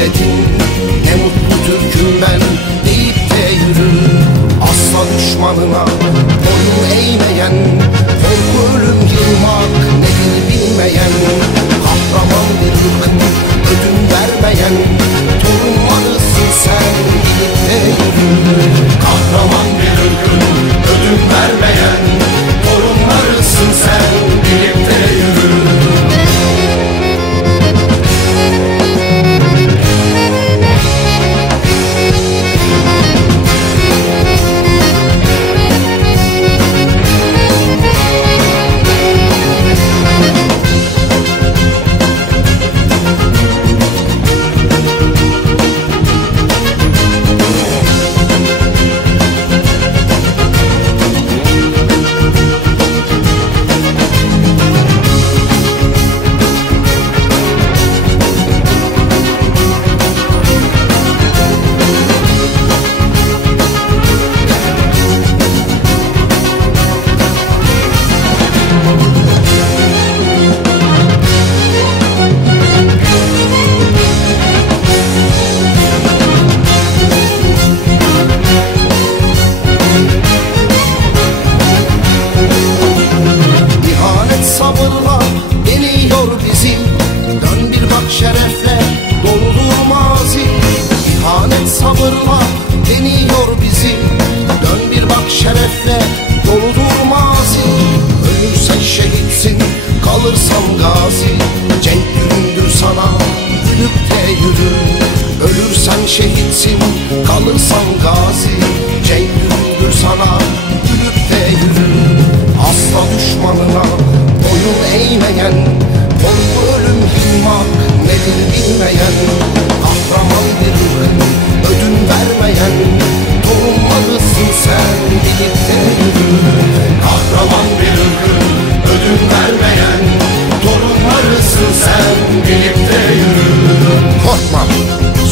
bilhete sabırla deniyor bizi. Dön bir bak şerefle doludur mazi Ölürsen şehitsin kalırsan gazi. Cenk gülündür sana gülüp de yürü. Ölürsen şehitsin kalırsan gazi. Cenk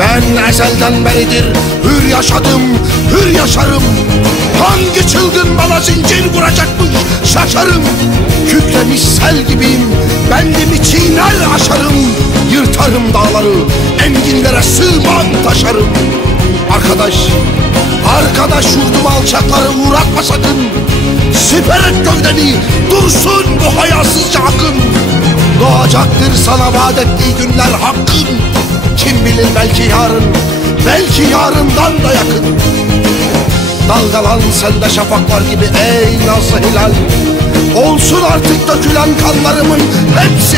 ben ezelden beridir hür yaşadım, hür yaşarım. Hangi çılgın bana zincir vuracakmış şaşarım. Kükremiş sel gibiyim, bendimi çiğner aşarım. Yırtarım dağları, enginlere sığmam taşarım. Arkadaş, arkadaş yurduma alçakları uğratma sakın. Siper et gövdeni, dursun bu hayasızca akın. Doğacaktır sana vaat ettiği günler hakkın Kim bilir belki yarın Belki yarından da yakın. Dalgalan sen de şafaklar gibi ey nazlı hilal. Olsun artık dökülen kanlarımın hepsi